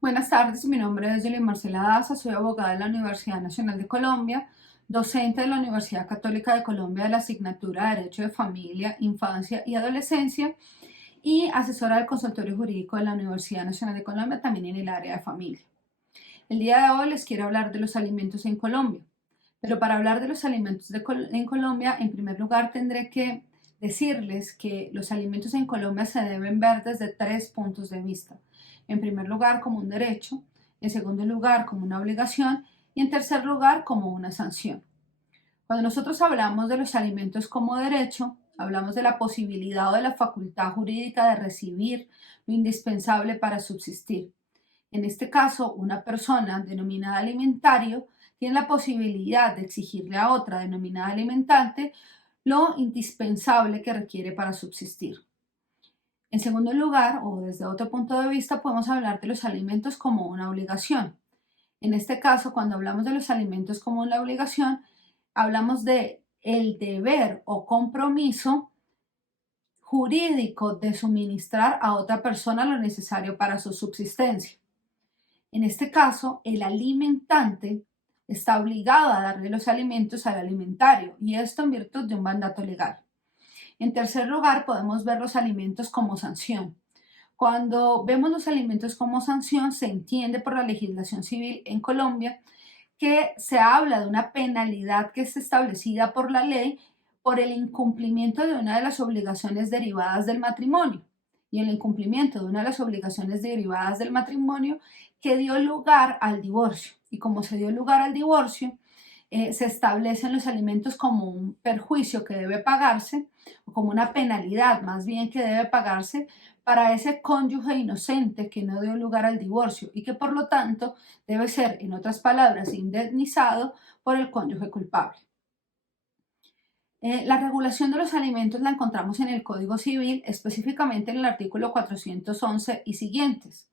Buenas tardes, mi nombre es Julie Marcela Daza, soy abogada de la Universidad Nacional de Colombia, docente de la Universidad Católica de Colombia de la asignatura de Derecho de Familia, Infancia y Adolescencia y asesora del consultorio jurídico de la Universidad Nacional de Colombia también en el área de familia. El día de hoy les quiero hablar de los alimentos en Colombia, pero para hablar de los alimentos en Colombia, en primer lugar tendré que decirles que los alimentos en Colombia se deben ver desde tres puntos de vista. En primer lugar, como un derecho, en segundo lugar, como una obligación y en tercer lugar, como una sanción. Cuando nosotros hablamos de los alimentos como derecho, hablamos de la posibilidad o de la facultad jurídica de recibir lo indispensable para subsistir. En este caso, una persona denominada alimentario tiene la posibilidad de exigirle a otra denominada alimentante lo indispensable que requiere para subsistir. En segundo lugar, o desde otro punto de vista, podemos hablar de los alimentos como una obligación. En este caso, cuando hablamos de los alimentos como una obligación, hablamos de el deber o compromiso jurídico de suministrar a otra persona lo necesario para su subsistencia. En este caso, el alimentante está obligado a darle los alimentos al alimentario y esto en virtud de un mandato legal. En tercer lugar, podemos ver los alimentos como sanción. Cuando vemos los alimentos como sanción, se entiende por la legislación civil en Colombia que se habla de una penalidad que es establecida por la ley por el incumplimiento de una de las obligaciones derivadas del matrimonio y el incumplimiento de una de las obligaciones derivadas del matrimonio que dio lugar al divorcio. Y como se dio lugar al divorcio, se establecen los alimentos como un perjuicio que debe pagarse, o como una penalidad más bien que debe pagarse para ese cónyuge inocente que no dio lugar al divorcio y que por lo tanto debe ser, en otras palabras, indemnizado por el cónyuge culpable. La regulación de los alimentos la encontramos en el Código Civil, específicamente en el artículo 411 y siguientes,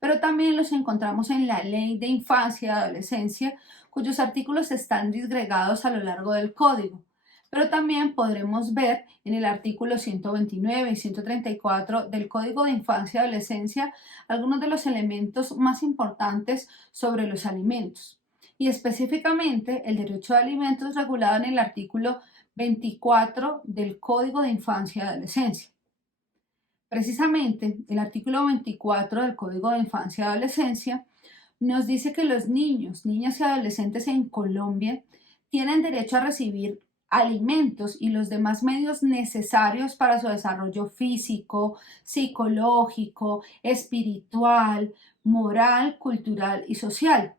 pero también los encontramos en la Ley de Infancia y Adolescencia, cuyos artículos están disgregados a lo largo del Código. Pero también podremos ver en el artículo 129 y 134 del Código de Infancia y Adolescencia algunos de los elementos más importantes sobre los alimentos. Y específicamente el derecho de alimentos regulado en el artículo 24 del Código de Infancia y Adolescencia. Precisamente, el artículo 24 del Código de Infancia y Adolescencia nos dice que los niños, niñas y adolescentes en Colombia tienen derecho a recibir alimentos y los demás medios necesarios para su desarrollo físico, psicológico, espiritual, moral, cultural y social.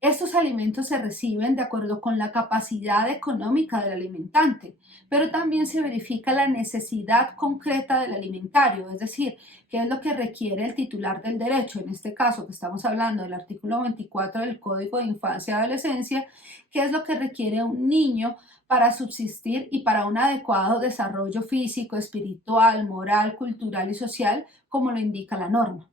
Estos alimentos se reciben de acuerdo con la capacidad económica del alimentante, pero también se verifica la necesidad concreta del alimentario, es decir, qué es lo que requiere el titular del derecho, en este caso que estamos hablando del artículo 24 del Código de Infancia y Adolescencia, qué es lo que requiere un niño para subsistir y para un adecuado desarrollo físico, espiritual, moral, cultural y social, como lo indica la norma.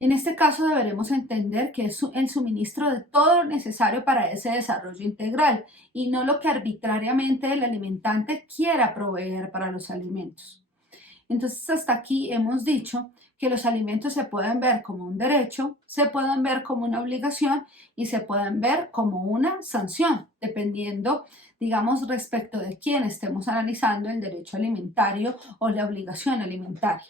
En este caso deberemos entender que es el suministro de todo lo necesario para ese desarrollo integral y no lo que arbitrariamente el alimentante quiera proveer para los alimentos. Entonces, hasta aquí hemos dicho que los alimentos se pueden ver como un derecho, se pueden ver como una obligación y se pueden ver como una sanción, dependiendo, digamos, respecto de quién estemos analizando el derecho alimentario o la obligación alimentaria.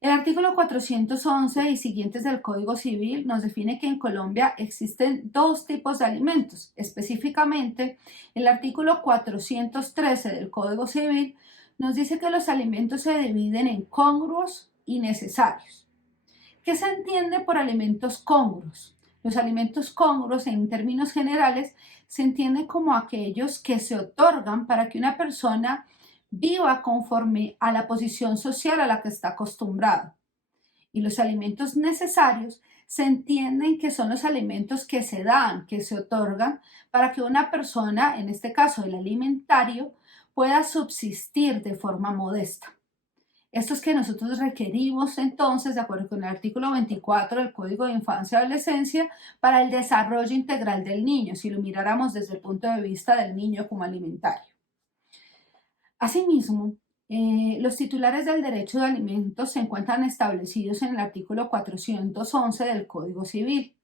El artículo 411 y siguientes del Código Civil nos define que en Colombia existen dos tipos de alimentos. Específicamente, el artículo 413 del Código Civil nos dice que los alimentos se dividen en congruos y necesarios. ¿Qué se entiende por alimentos congruos? Los alimentos congruos, en términos generales, se entienden como aquellos que se otorgan para que una persona viva conforme a la posición social a la que está acostumbrado. Y los alimentos necesarios se entienden que son los alimentos que se dan, que se otorgan para que una persona, en este caso el alimentario, pueda subsistir de forma modesta. Esto es que nosotros requerimos entonces, de acuerdo con el artículo 24 del Código de Infancia y Adolescencia, para el desarrollo integral del niño, si lo miráramos desde el punto de vista del niño como alimentario. Asimismo, Los titulares del derecho de alimentos se encuentran establecidos en el artículo 411 del Código Civil.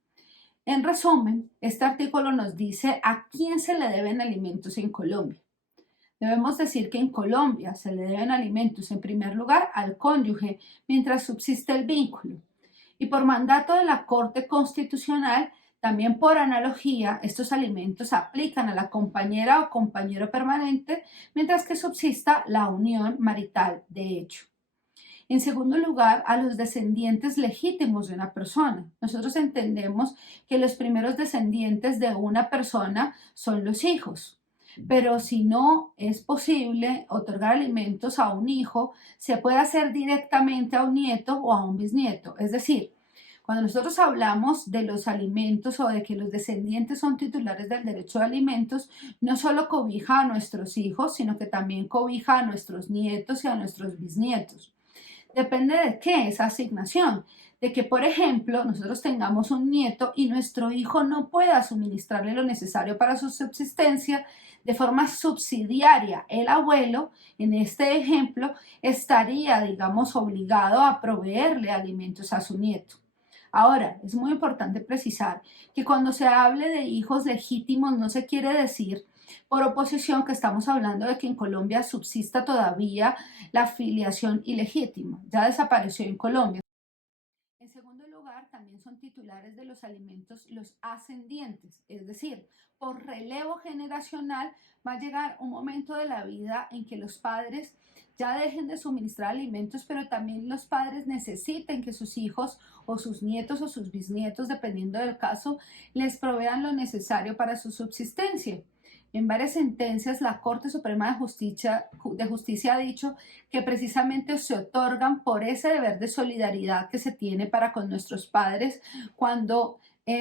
En resumen, este artículo nos dice a quién se le deben alimentos en Colombia. Debemos decir que en Colombia se le deben alimentos en primer lugar al cónyuge mientras subsiste el vínculo. Y por mandato de la Corte Constitucional, también por analogía, estos alimentos aplican a la compañera o compañero permanente mientras que subsista la unión marital de hecho. En segundo lugar, a los descendientes legítimos de una persona. Nosotros entendemos que los primeros descendientes de una persona son los hijos. Pero si no es posible otorgar alimentos a un hijo, se puede hacer directamente a un nieto o a un bisnieto. Es decir, cuando nosotros hablamos de los alimentos o de que los descendientes son titulares del derecho de alimentos, no solo cobija a nuestros hijos, sino que también cobija a nuestros nietos y a nuestros bisnietos. Depende de qué esa asignación. De que, por ejemplo, nosotros tengamos un nieto y nuestro hijo no pueda suministrarle lo necesario para su subsistencia, de forma subsidiaria, el abuelo, en este ejemplo, estaría, digamos, obligado a proveerle alimentos a su nieto. Ahora, es muy importante precisar que cuando se hable de hijos legítimos no se quiere decir por oposición que estamos hablando de que en Colombia subsista todavía la filiación ilegítima. Ya desapareció en Colombia. En segundo lugar, también son titulares de los alimentos los ascendientes, es decir, por relevo generacional va a llegar un momento de la vida en que los padres ya dejen de suministrar alimentos, pero también los padres necesiten que sus hijos o sus nietos o sus bisnietos, dependiendo del caso, les provean lo necesario para su subsistencia. En varias sentencias, la Corte Suprema de Justicia ha dicho que precisamente se otorgan por ese deber de solidaridad que se tiene para con nuestros padres cuando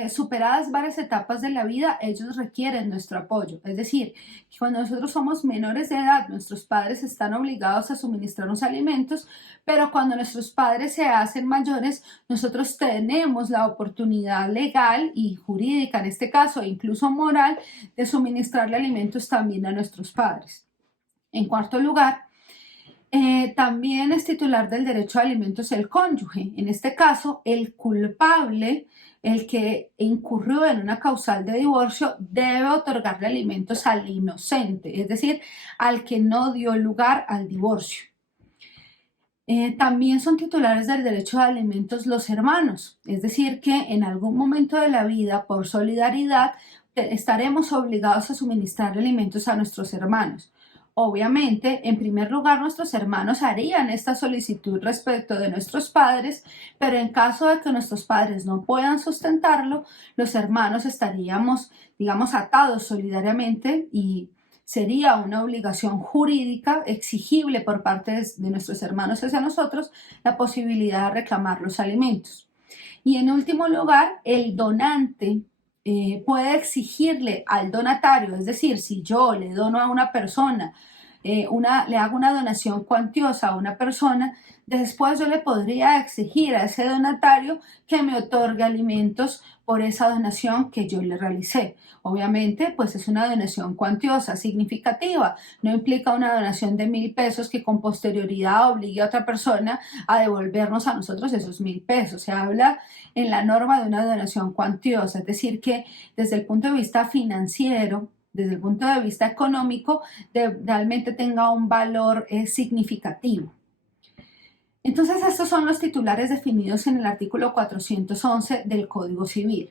superadas varias etapas de la vida, ellos requieren nuestro apoyo. Es decir, que cuando nosotros somos menores de edad, nuestros padres están obligados a suministrarnos alimentos, pero cuando nuestros padres se hacen mayores, nosotros tenemos la oportunidad legal y jurídica, en este caso, e incluso moral, de suministrarle alimentos también a nuestros padres. En cuarto lugar, también es titular del derecho a alimentos el cónyuge. En este caso, el culpable, el que incurrió en una causal de divorcio, debe otorgarle alimentos al inocente, es decir, al que no dio lugar al divorcio. También son titulares del derecho a alimentos los hermanos, es decir, que en algún momento de la vida, por solidaridad, estaremos obligados a suministrar alimentos a nuestros hermanos. Obviamente, en primer lugar, nuestros hermanos harían esta solicitud respecto de nuestros padres, pero en caso de que nuestros padres no puedan sustentarlo, los hermanos estaríamos, digamos, atados solidariamente y sería una obligación jurídica exigible por parte de nuestros hermanos hacia nosotros la posibilidad de reclamar los alimentos. Y en último lugar, el donante puede exigirle al donatario, es decir, si yo le dono a una persona, le hago una donación cuantiosa a una persona, después yo le podría exigir a ese donatario que me otorgue alimentos por esa donación que yo le realicé. Obviamente, pues es una donación cuantiosa, significativa. No implica una donación de 1.000 pesos que con posterioridad obligue a otra persona a devolvernos a nosotros esos 1.000 pesos. Se habla en la norma de una donación cuantiosa, es decir, que desde el punto de vista financiero, desde el punto de vista económico, realmente tenga un valor significativo. Entonces, estos son los titulares definidos en el artículo 411 del Código Civil.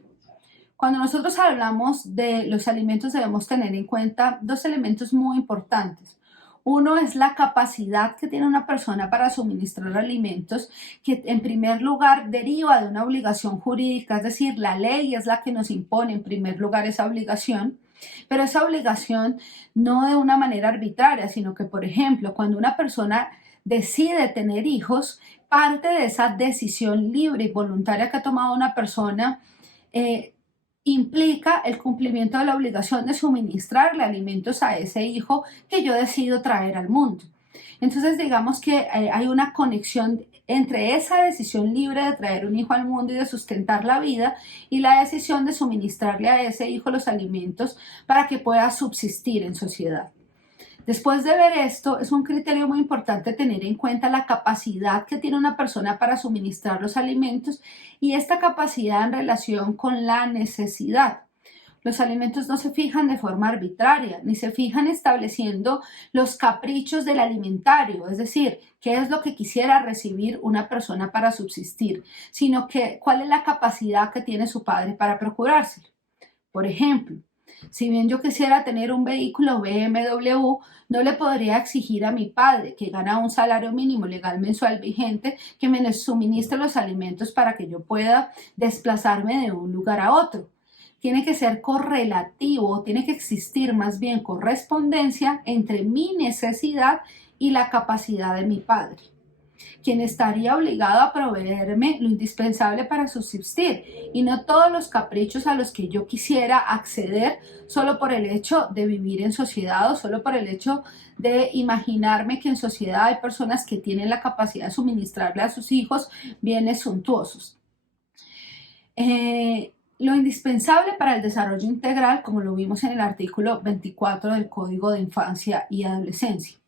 Cuando nosotros hablamos de los alimentos debemos tener en cuenta dos elementos muy importantes. Uno es la capacidad que tiene una persona para suministrar alimentos, que en primer lugar deriva de una obligación jurídica, es decir, la ley es la que nos impone en primer lugar esa obligación, pero esa obligación no de una manera arbitraria, sino que, por ejemplo, cuando una persona decide tener hijos, parte de esa decisión libre y voluntaria que ha tomado una persona implica el cumplimiento de la obligación de suministrarle alimentos a ese hijo que yo decido traer al mundo. Entonces, digamos que hay una conexión entre esa decisión libre de traer un hijo al mundo y de sustentar la vida y la decisión de suministrarle a ese hijo los alimentos para que pueda subsistir en sociedad. Después de ver esto, es un criterio muy importante tener en cuenta la capacidad que tiene una persona para suministrar los alimentos y esta capacidad en relación con la necesidad. Los alimentos no se fijan de forma arbitraria, ni se fijan estableciendo los caprichos del alimentario, es decir, qué es lo que quisiera recibir una persona para subsistir, sino que cuál es la capacidad que tiene su padre para procurárselo. Por ejemplo, si bien yo quisiera tener un vehículo BMW, no le podría exigir a mi padre, que gana un salario mínimo legal mensual vigente, que me suministre los alimentos para que yo pueda desplazarme de un lugar a otro. Tiene que ser correlativo, tiene que existir más bien correspondencia entre mi necesidad y la capacidad de mi padre, quien estaría obligado a proveerme lo indispensable para subsistir y no todos los caprichos a los que yo quisiera acceder solo por el hecho de vivir en sociedad o solo por el hecho de imaginarme que en sociedad hay personas que tienen la capacidad de suministrarle a sus hijos bienes suntuosos. Lo indispensable para el desarrollo integral, como lo vimos en el artículo 24 del Código de Infancia y Adolescencia.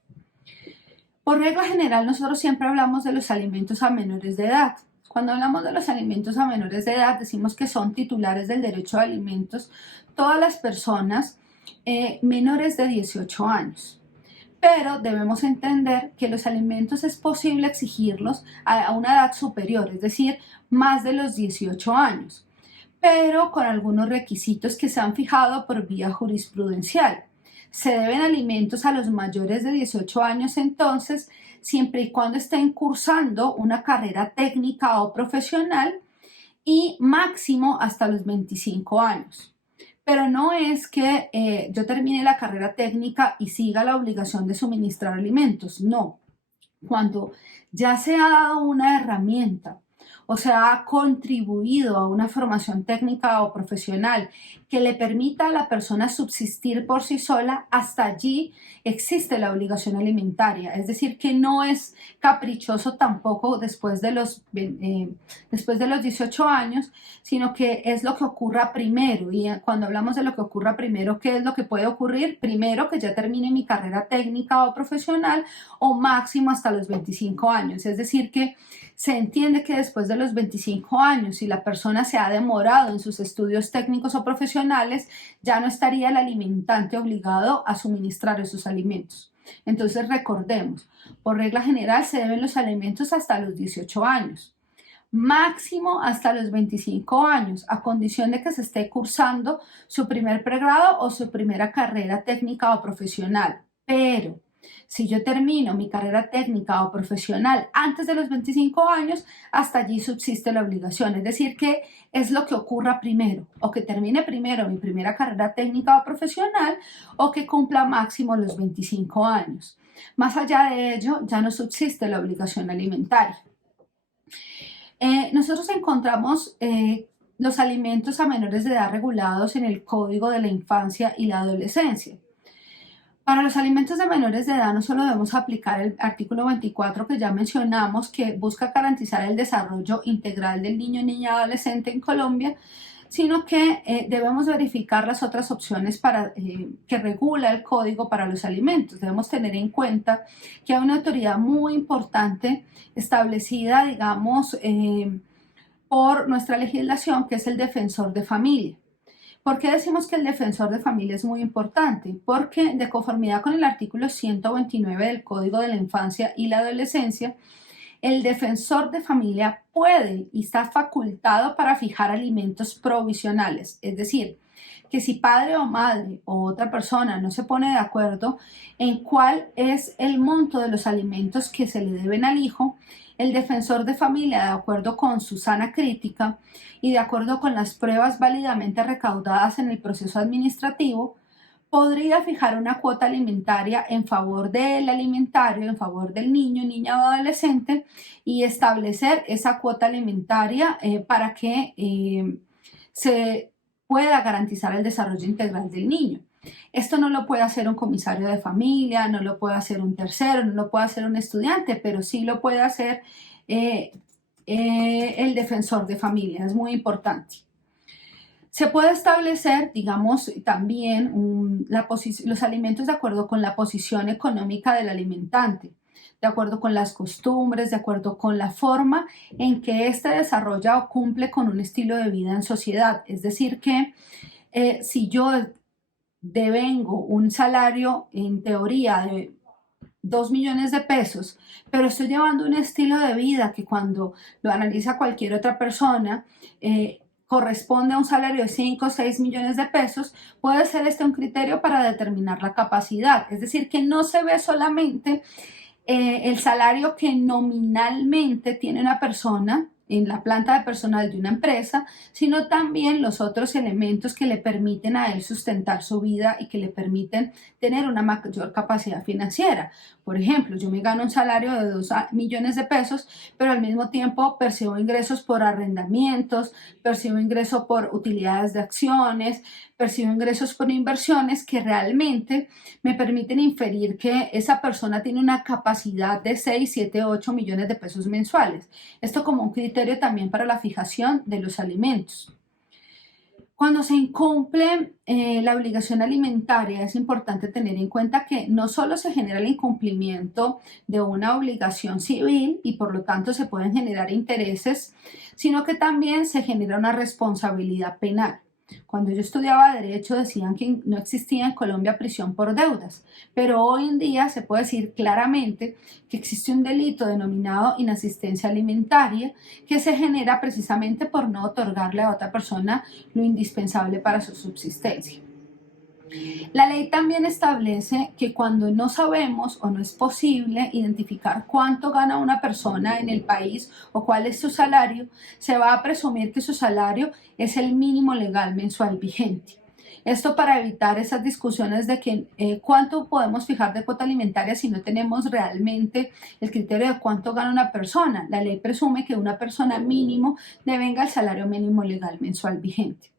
Por regla general, nosotros siempre hablamos de los alimentos a menores de edad. Cuando hablamos de los alimentos a menores de edad, decimos que son titulares del derecho a alimentos todas las personas menores de 18 años. Pero debemos entender que los alimentos es posible exigirlos a una edad superior, es decir, más de los 18 años, pero con algunos requisitos que se han fijado por vía jurisprudencial. Se deben alimentos a los mayores de 18 años entonces, siempre y cuando estén cursando una carrera técnica o profesional y máximo hasta los 25 años. Pero no es que yo termine la carrera técnica y siga la obligación de suministrar alimentos, no. Cuando ya se ha dado una herramienta o se ha contribuido a una formación técnica o profesional que le permita a la persona subsistir por sí sola, hasta allí existe la obligación alimentaria. Es decir, que no es caprichoso tampoco después de los 18 años, sino que es lo que ocurra primero. Y cuando hablamos de lo que ocurra primero, ¿qué es lo que puede ocurrir? Primero, que ya termine mi carrera técnica o profesional, o máximo hasta los 25 años. Es decir, que se entiende que después de los 25 años, si la persona se ha demorado en sus estudios técnicos o profesionales, ya no estaría el alimentante obligado a suministrar esos alimentos. Entonces recordemos, por regla general se deben los alimentos hasta los 18 años, máximo hasta los 25 años, a condición de que se esté cursando su primer pregrado o su primera carrera técnica o profesional. Pero si yo termino mi carrera técnica o profesional antes de los 25 años, hasta allí subsiste la obligación. Es decir, que es lo que ocurra primero, o que termine primero mi primera carrera técnica o profesional, o que cumpla máximo los 25 años. Más allá de ello, ya no subsiste la obligación alimentaria. Nosotros encontramos los alimentos a menores de edad regulados en el Código de la Infancia y la Adolescencia. Para los alimentos de menores de edad no solo debemos aplicar el artículo 24 que ya mencionamos, que busca garantizar el desarrollo integral del niño, niña y adolescente en Colombia, sino que debemos verificar las otras opciones que regula el código para los alimentos. Debemos tener en cuenta que hay una autoridad muy importante establecida, digamos, por nuestra legislación, que es el defensor de familia. ¿Por qué decimos que el defensor de familia es muy importante? Porque de conformidad con el artículo 129 del Código de la Infancia y la Adolescencia, el defensor de familia puede y está facultado para fijar alimentos provisionales. Es decir, que si padre o madre o otra persona no se pone de acuerdo en cuál es el monto de los alimentos que se le deben al hijo, el defensor de familia, de acuerdo con su sana crítica y de acuerdo con las pruebas válidamente recaudadas en el proceso administrativo, podría fijar una cuota alimentaria en favor del alimentario, en favor del niño, niña o adolescente, y establecer esa cuota alimentaria para que se pueda garantizar el desarrollo integral del niño. Esto no lo puede hacer un comisario de familia, no lo puede hacer un tercero, no lo puede hacer un estudiante, pero sí lo puede hacer el defensor de familia. Es muy importante. Se puede establecer, digamos, también los alimentos de acuerdo con la posición económica del alimentante, de acuerdo con las costumbres, de acuerdo con la forma en que éste desarrolla o cumple con un estilo de vida en sociedad. Es decir, que si yo devengo un salario en teoría de 2 millones de pesos, pero estoy llevando un estilo de vida que cuando lo analiza cualquier otra persona corresponde a un salario de 5 o 6 millones de pesos, puede ser este un criterio para determinar la capacidad. Es decir, que no se ve solamente el salario que nominalmente tiene una persona en la planta de personal de una empresa, sino también los otros elementos que le permiten a él sustentar su vida y que le permiten tener una mayor capacidad financiera. Por ejemplo, yo me gano un salario de 2 millones de pesos, pero al mismo tiempo percibo ingresos por arrendamientos, percibo ingresos por utilidades de acciones, percibo ingresos por inversiones que realmente me permiten inferir que esa persona tiene una capacidad de 6, 7, 8 millones de pesos mensuales. Esto como un criterio también para la fijación de los alimentos. Cuando se incumple la obligación alimentaria, es importante tener en cuenta que no solo se genera el incumplimiento de una obligación civil y por lo tanto se pueden generar intereses, sino que también se genera una responsabilidad penal. Cuando yo estudiaba Derecho decían que no existía en Colombia prisión por deudas, pero hoy en día se puede decir claramente que existe un delito denominado inasistencia alimentaria que se genera precisamente por no otorgarle a otra persona lo indispensable para su subsistencia. La ley también establece que cuando no sabemos o no es posible identificar cuánto gana una persona en el país o cuál es su salario, se va a presumir que su salario es el mínimo legal mensual vigente. Esto para evitar esas discusiones de que cuánto podemos fijar de cuota alimentaria si no tenemos realmente el criterio de cuánto gana una persona. La ley presume que una persona mínimo devenga el salario mínimo legal mensual vigente.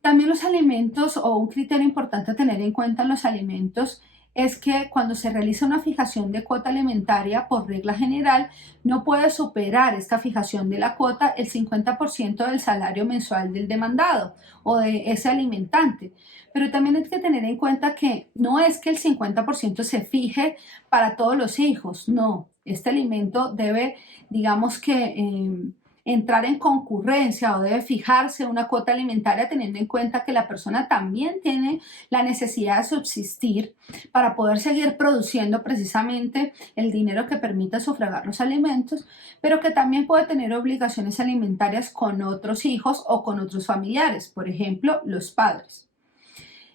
También los alimentos, o un criterio importante a tener en cuenta en los alimentos, es que cuando se realiza una fijación de cuota alimentaria, por regla general, no puede superar esta fijación de la cuota el 50% del salario mensual del demandado o de ese alimentante. Pero también hay que tener en cuenta que no es que el 50% se fije para todos los hijos, no. Este alimento debe, digamos que entrar en concurrencia o debe fijarse una cuota alimentaria teniendo en cuenta que la persona también tiene la necesidad de subsistir para poder seguir produciendo precisamente el dinero que permita sufragar los alimentos, pero que también puede tener obligaciones alimentarias con otros hijos o con otros familiares, por ejemplo, los padres.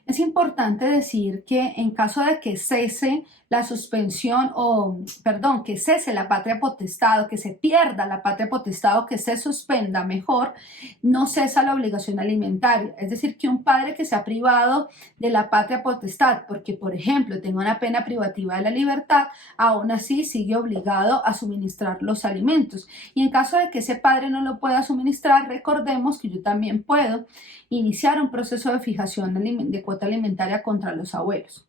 Es importante decir que en caso de que cese la suspensión que cese la patria potestad o que se pierda la patria potestad o que se suspenda mejor, no cesa la obligación alimentaria. Es decir, que un padre que se ha privado de la patria potestad porque, por ejemplo, tenga una pena privativa de la libertad, aún así sigue obligado a suministrar los alimentos. Y en caso de que ese padre no lo pueda suministrar, recordemos que yo también puedo iniciar un proceso de fijación de cuota alimentaria contra los abuelos.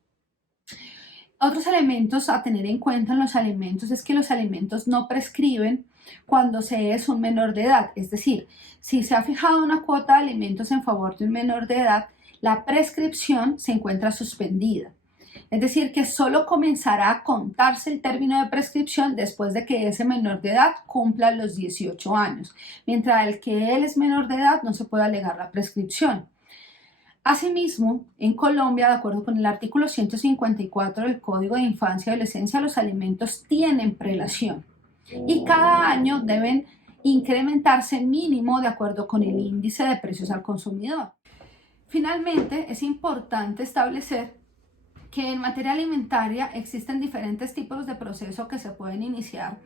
Otros elementos a tener en cuenta en los alimentos es que los alimentos no prescriben cuando se es un menor de edad. Es decir, si se ha fijado una cuota de alimentos en favor de un menor de edad, la prescripción se encuentra suspendida. Es decir, que solo comenzará a contarse el término de prescripción después de que ese menor de edad cumpla los 18 años. Mientras el que él es menor de edad no se puede alegar la prescripción. Asimismo, en Colombia, de acuerdo con el artículo 154 del Código de Infancia y Adolescencia, los alimentos tienen prelación y cada año deben incrementarse mínimo de acuerdo con el índice de precios al consumidor. Finalmente, es importante establecer que en materia alimentaria existen diferentes tipos de procesos que se pueden iniciar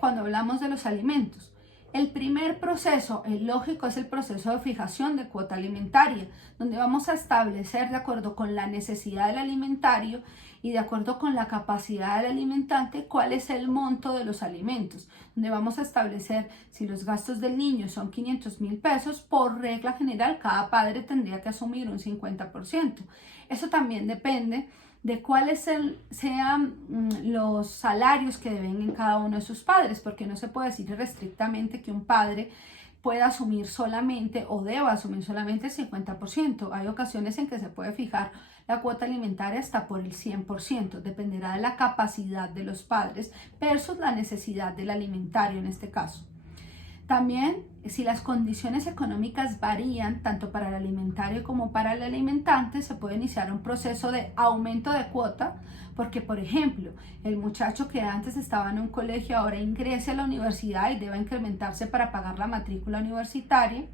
cuando hablamos de los alimentos. El primer proceso, el lógico, es el proceso de fijación de cuota alimentaria, donde vamos a establecer de acuerdo con la necesidad del alimentario y de acuerdo con la capacidad del alimentante cuál es el monto de los alimentos, donde vamos a establecer si los gastos del niño son 500.000 pesos, por regla general cada padre tendría que asumir un 50%. Eso también depende de cuáles sean los salarios que deben en cada uno de sus padres, porque no se puede decir restrictamente que un padre pueda asumir solamente o deba asumir solamente el 50%. Hay ocasiones en que se puede fijar la cuota alimentaria hasta por el 100%, dependerá de la capacidad de los padres versus la necesidad del alimentario en este caso. También, si las condiciones económicas varían tanto para el alimentario como para el alimentante, se puede iniciar un proceso de aumento de cuota, porque, por ejemplo, el muchacho que antes estaba en un colegio ahora ingrese a la universidad y debe incrementarse para pagar la matrícula universitaria.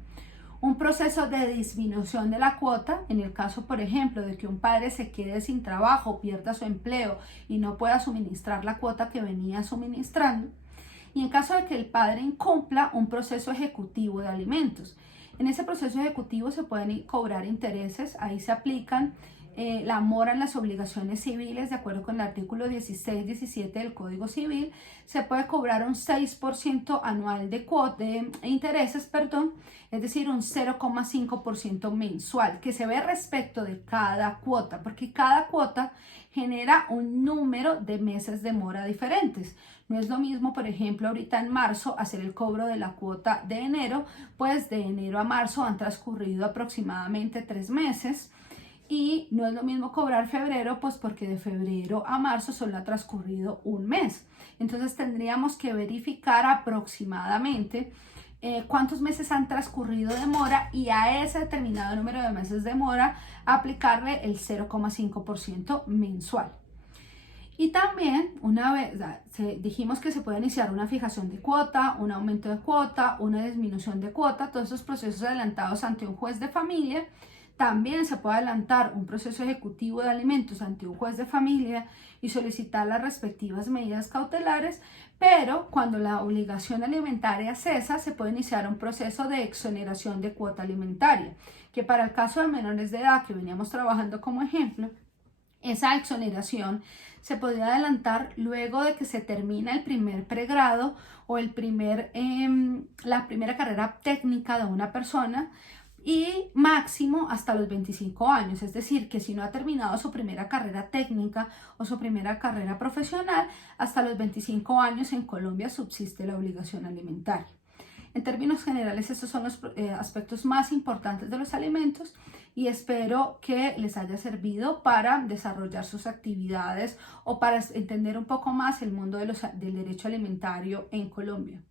Un proceso de disminución de la cuota, en el caso, por ejemplo, de que un padre se quede sin trabajo, pierda su empleo y no pueda suministrar la cuota que venía suministrando. Y en caso de que el padre incumpla, un proceso ejecutivo de alimentos. En ese proceso ejecutivo se pueden cobrar intereses, ahí se aplican la mora en las obligaciones civiles, de acuerdo con el artículo 16-17 del Código Civil, se puede cobrar un 6% anual de intereses, es decir, un 0,5% mensual, que se ve respecto de cada cuota, porque cada cuota genera un número de meses de mora diferentes. No es lo mismo, por ejemplo, ahorita en marzo hacer el cobro de la cuota de enero, pues de enero a marzo han transcurrido aproximadamente 3 meses. Y no es lo mismo cobrar febrero, pues porque de febrero a marzo solo ha transcurrido un mes. Entonces tendríamos que verificar aproximadamente cuántos meses han transcurrido de mora y a ese determinado número de meses de mora aplicarle el 0,5% mensual. Y también, una vez dijimos que se puede iniciar una fijación de cuota, un aumento de cuota, una disminución de cuota, todos esos procesos adelantados ante un juez de familia. También se puede adelantar un proceso ejecutivo de alimentos ante un juez de familia y solicitar las respectivas medidas cautelares, pero cuando la obligación alimentaria cesa, se puede iniciar un proceso de exoneración de cuota alimentaria, que para el caso de menores de edad que veníamos trabajando como ejemplo, esa exoneración se podría adelantar luego de que se termina el primer pregrado o la primera carrera técnica de una persona, y máximo hasta los 25 años, es decir, que si no ha terminado su primera carrera técnica o su primera carrera profesional, hasta los 25 años en Colombia subsiste la obligación alimentaria. En términos generales, estos son los aspectos más importantes de los alimentos y espero que les haya servido para desarrollar sus actividades o para entender un poco más el mundo del derecho alimentario en Colombia.